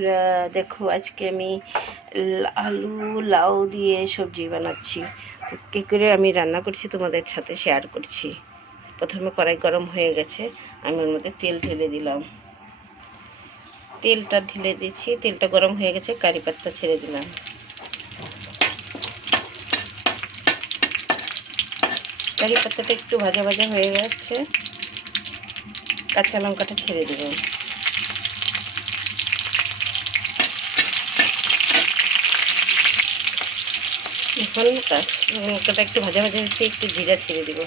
বন্ধুরা, দেখো আজকে আমি আলু লাউ দিয়ে সবজি বানাচ্ছি। তো কী করে আমি রান্না করছি তোমাদের সাথে শেয়ার করছি। প্রথমে কড়াই গরম হয়ে গেছে, আমি ওর মধ্যে তেল ঢেলে দিলাম। তেলটা ঢেলে দিচ্ছি, তেলটা গরম হয়ে গেছে, কারি পাতা ছেড়ে দিলাম। কারি পাতাটা একটু ভাজা ভাজা হয়ে গেছে, কাঁচা লঙ্কাটা ছেড়ে দেবো। এখন লঙ্কাটা একটু ভাজা ভাজা হচ্ছে, একটু জিরা ছেড়ে দিব।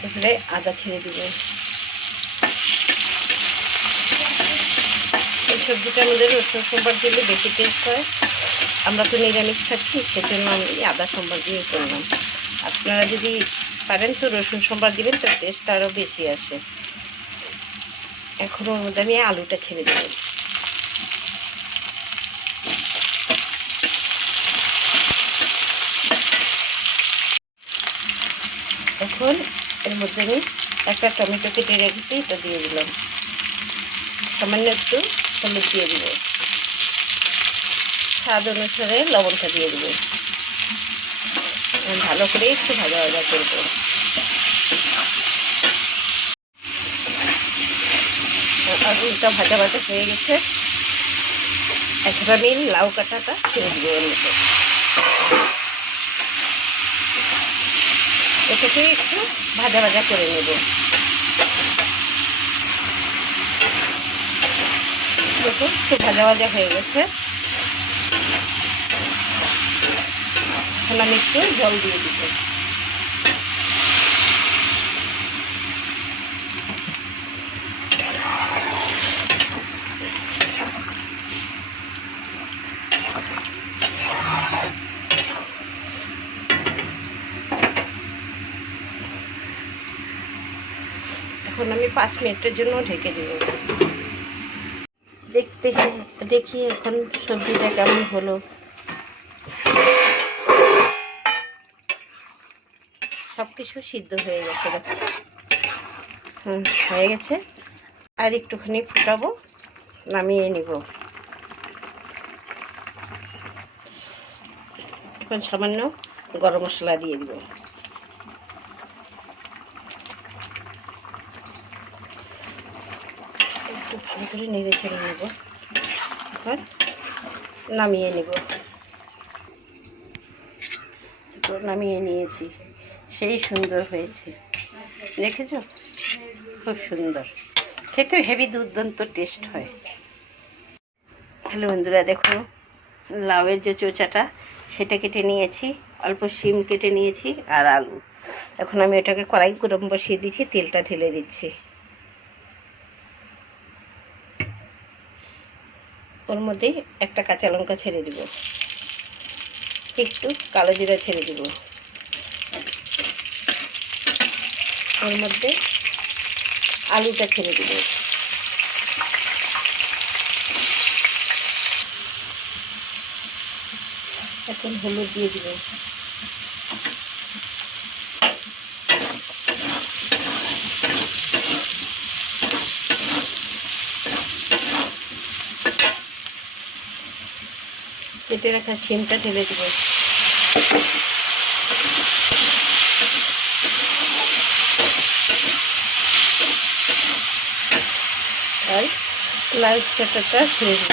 তাহলে আদা ছেড়ে দিব। এই সবজিটা আমাদের রসুন সোমবার দিলে বেশি টেস্ট হয়। আমরা তো নিরামিষ খাচ্ছি, সেজন্য আমি আদা সোমবার দিয়ে করলাম। আপনারা যদি পারেন তো রসুন সোমবার দিবেন, তো টেস্টটা আরও বেশি আসে। এখন ওর মধ্যে আমি আলুটা ছেড়ে দেব। এখন এর মধ্যে আমি একটা টমেটো কেটে রেখেছি, এটা দিয়ে দিলাম। সামান্য একটু হলুদ দিয়ে দিব, স্বাদ অনুসারে লবণটা দিয়ে দেব। ভালো করে একটু ভাজা ভাজা করব। আলুটা ভাজা ভাজা হয়ে গেছে, এখন আমি লাউ কাটাটা ছেড়ে দিব এর মধ্যে। এটাকে একটু ভাজা ভাজা করে নেব। দেখুন একটু ভাজা ভাজা হয়ে গেছে, এখন আমি একটু জল দিয়ে দিব। এখন আমি 5 মিনিটের জন্য ঢেকে দেব। দেখি এখন সবজিটা কেমন হলো। সব কিছু সিদ্ধ হয়ে গেছে, দেখো। হয়ে গেছে, আর একটুখানি ফুটাবো, নামিয়ে নিব। এখন সামান্য গরম মশলা দিয়ে দিব। একটু ভালো করে নেড়ে ছেড়ে নেব। এখন নামিয়ে নেব। নামিয়ে নিয়েছি, সেই সুন্দর হয়েছে, দেখেছ? খুব সুন্দর খেতে, হেভি দুর্দান্ত টেস্ট হয়। হ্যালো বন্ধুরা, দেখো লাউয়ের যে চোচাটা সেটা কেটে নিয়েছি, অল্প শিম কেটে নিয়েছি আর আলু। এখন আমি এটাকে কড়াই গরম বসিয়ে দিচ্ছি, তেলটা ঢেলে দিচ্ছি। ওর মধ্যে একটা কাঁচা লঙ্কা ছেড়ে দিব, একটু কালো জিরা ছেড়ে দিব। ওর মধ্যে আলুটা ছেড়ে দিব। এখন হলুদ দিয়ে দিব। কেটে রাখা শিমটা ঢেলে দিব। আর লাউ চাটাটা ছেড়ে দিব।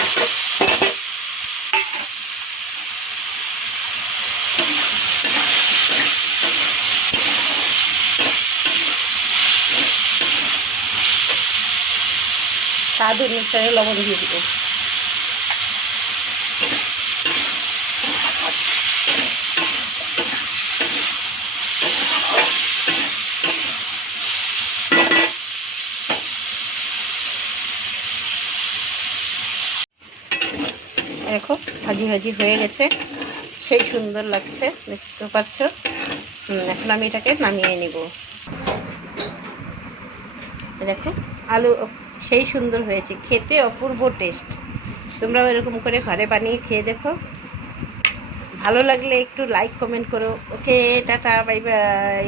স্বাদ অনুসারে লবণ দিয়ে দিব। দেখো ভাজি ভাজি হয়ে গেছে, সেই সুন্দর লাগছে, দেখতে পাচ্ছ। এখন আমি এটাকে নামিয়ে নিব। দেখো আলু সেই সুন্দর হয়েছে, খেতে অপূর্ব টেস্ট। তোমরাও এরকম করে ঘরে বানিয়ে খেয়ে দেখো, ভালো লাগলে একটু লাইক কমেন্ট করো। ওকে, টাটা, বাই বাই।